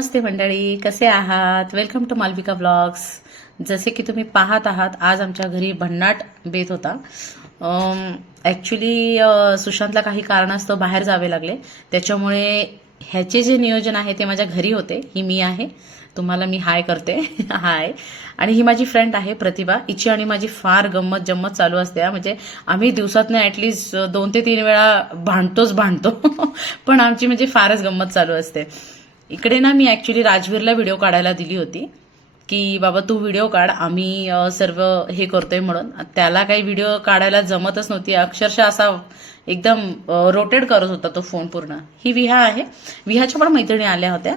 नमस्ते मंडळी, कसे आहात? Welcome to Malvika blogs. जसे की तुम्ही पाहत आहात, आज आमच्या घरी भन्नाट बेत होता. ॲक्च्युली सुशांतला काही कारणास्तव बाहेर जावे लागले, त्याच्यामुळे ह्याचे जे नियोजन आहे ते माझ्या घरी होते. ही मी आहे, तुम्हाला मी हाय करते. हाय. आणि ही माझी फ्रेंड आहे प्रतिभा. हिची आणि माझी फार गंमत जम्मत चालू असते. म्हणजे आम्ही दिवसातनं ॲटलिस्ट 2 ते 3 वेळा भांडतो. पण आमची म्हणजे फारच गंमत चालू असते. इकडे ना मी ॲक्च्युली राजवीरला व्हिडिओ काढायला दिली होती की बाबा तू व्हिडिओ काढ, आम्ही सर्व हे करतोय म्हणून. त्याला काही व्हिडिओ काढायला जमतच नव्हती, अक्षरशः असा एकदम रोटेट करत होता तो फोन पूर्ण. ही विहा आहे, विहाच्या पण मैत्रिणी आल्या होत्या.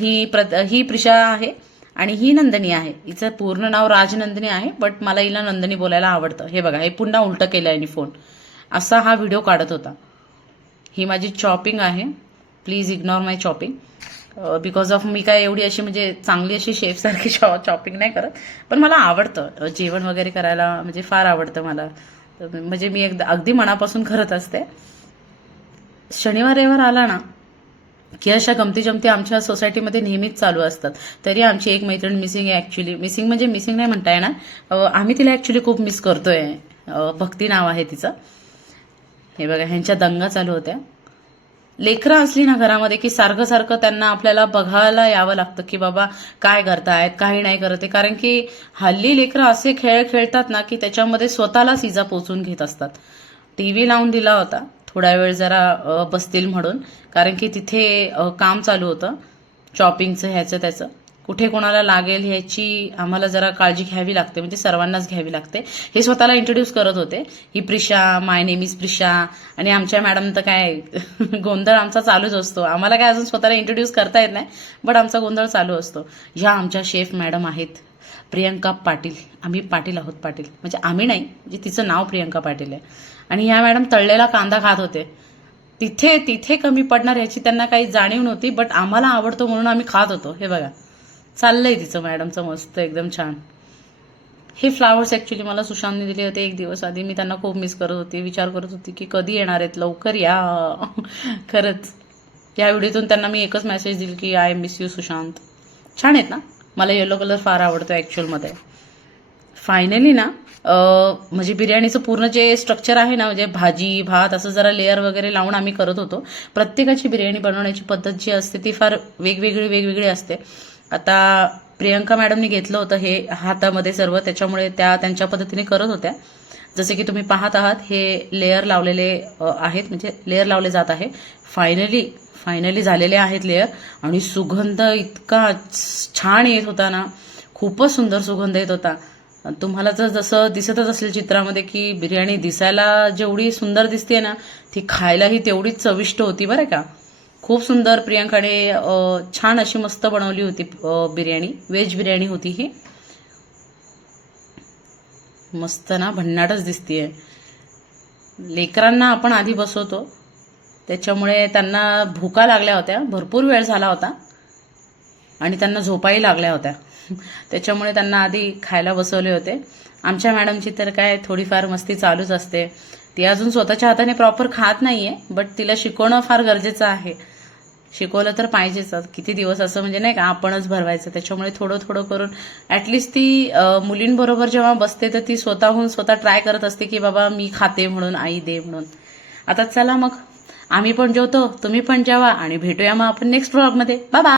ही प्रिशा आहे आणि ही नंदिनी आहे. हिचं पूर्ण नाव राजनंदिनी आहे, बट मला हिला नंदिनी बोलायला आवडतं. हे बघा, हे पुन्हा उलटं केलं आहे फोन. असा हा व्हिडिओ काढत होता. ही माझी चॉपिंग आहे, please ignore my chopping. Because of me काय एवढी अशी म्हणजे चांगली अशी शेफसारखी चॉपिंग नाही करत, पण मला आवडतं जेवण वगैरे करायला, म्हणजे फार आवडतं मला. म्हणजे मी अगदी मनापासून करत असते. शनिवार रविवार आला ना की अशा गमती जमती आमच्या सोसायटीमध्ये नेहमीच चालू असतात. तरी आमची एक मैत्रीण मिसिंग आहे. ॲक्च्युली मिसिंग म्हणजे मिसिंग नाही म्हणता येणार, आम्ही तिला ॲक्च्युली खूप मिस करतोय. भक्ती नाव आहे तिचं. हे बघा, ह्यांच्या दंगा चालू होत्या. लेकरं असली ना घरामध्ये की सारखं सारखं त्यांना आपल्याला बघायला यावं लागतं की बाबा काय करतायत, काही नाही करत आहे. कारण की हल्ली लेकरं असे खेळ खेळतात ना की त्याच्यामध्ये स्वतःलाच इजा पोचून घेत असतात. टीव्ही लावून दिला होता थोडा वेळ जरा बसतील म्हणून, कारण की तिथे काम चालू होतं चॉपिंगचं, ह्याचं त्याचं. कुठे कोणाला लागेल ह्याची आम्हाला जरा काळजी घ्यावी लागते, म्हणजे सर्वांनाच घ्यावी लागते. हे स्वतःला इंट्रोड्यूस करत होते. ही प्रिशा, माय नेम इज प्रिशा. आणि आमच्या मॅडम तर काय गोंधळ आमचा चालूच असतो. आम्हाला काय अजून स्वतःला इंट्रोड्यूस करता येत नाही, बट आमचा गोंधळ चालू असतो. ह्या आमच्या शेफ मॅडम आहेत प्रियंका पाटील. आम्ही पाटील आहोत, पाटील म्हणजे आम्ही नाही, म्हणजे तिचं नाव प्रियंका पाटील आहे. आणि ह्या मॅडम तळलेला कांदा खात होते. तिथे कमी पडणार याची त्यांना काही जाणीव नव्हती, बट आम्हाला आवडतो म्हणून आम्ही खात होतो. हे बघा, चाललंय तिचं मॅडमचं मस्त एकदम छान. हे फ्लावर्स ॲक्च्युली मला सुशांतने दिले होते 1 दिवस आधी. मी त्यांना खूप मिस करत होते, विचार करत होती की कधी येणार आहेत, लवकर या. खरंच या व्हिडिओतून त्यांना मी एकच मेसेज दिली की आय मिस यू सुशांत. छान आहेत ना, मला येलो कलर फार आवडतो ॲक्च्युअलमध्ये. फायनली ना म्हणजे बिर्याणीचं पूर्ण जे स्ट्रक्चर आहे ना, म्हणजे भाजी भात असं जरा लेअर वगैरे लावून आम्ही करत होतो. प्रत्येकाची बिर्याणी बनवण्याची पद्धत जी असते ती फार वेगवेगळी असते. आता प्रियंका मॅडमनी घेतलं होतं हे हातामध्ये सर्व, त्याच्यामुळे त्या त्यांच्या पद्धतीने करत होत्या. जसे की तुम्ही पाहत आहात, हे लेअर लावलेले आहेत, म्हणजे लेअर लावले जात आहे. फायनली झालेले आहेत लेअर. आणि सुगंध इतका छान येत होता ना, खूपच सुंदर सुगंध येत होता. तुम्हाला तर जसं दिसतच असेल चित्रामध्ये की बिर्याणी दिसायला जेवढी सुंदर दिसते ना, ती खायलाही तेवढीच चविष्ट होती बरं का. खूप सुंदर प्रियंकाने छान अशी मस्त बनवली होती बिर्याणी. व्हेज बिर्याणी होती ही. मस्त ना, भन्नाटच दिसतीये. लेकरांना आपण आधी बसवतो, त्याच्यामुळे त्यांना भुका लागल्या होत्या, भरपूर वेळ झाला होता आणि त्यांना झोपाही लागल्या होत्या. त्याच्यामुळे त्यांना आधी खायला बसवले होते. आमच्या मॅडमची तर काय थोडीफार मस्ती चालूच असते. ती अजून स्वतःच्या हाताने प्रॉपर खात नाहीये, बट तिला शिकवणं फार गरजेचं आहे. शिकवलं तर पाहिजेच. किती दिवस असं म्हणजे नाही का आपणच भरवायचं. त्याच्यामुळे थोडं करून ॲटलिस्ट ती मुलींबरोबर जेव्हा बसते तर ती स्वतः ट्राय करत असते की बाबा मी खाते म्हणून, आई दे म्हणून. आता चला मग, आम्ही पण जेवतो, तुम्ही पण जेवा आणि भेटूया मग आपण नेक्स्ट व्लॉगमध्ये. Bye bye.